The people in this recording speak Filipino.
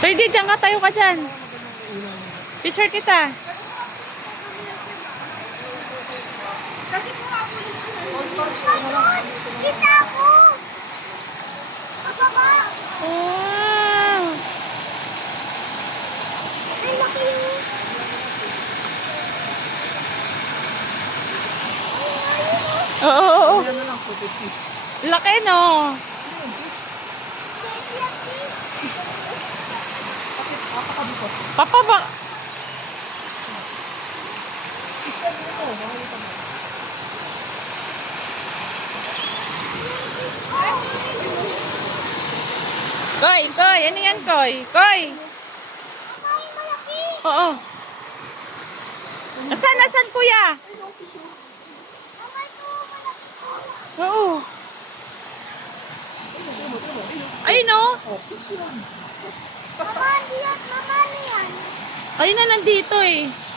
Pwede, dyan ka, tayo ka dyan. Picture kita. Kasi kung ako kita ako! Papa! Wow! Ay, laki yun! Oo. Ano lang, 250. Laki, no? Papa ba? Koy, Koy. Ano yan, Koy? Koy. Ay, malaki! Oo. Asan, kuya? Mama, ito, malaki! Oo. Ayun, no? Mama, hindi yan. Mama, ano yan? Ayun na, nandito eh.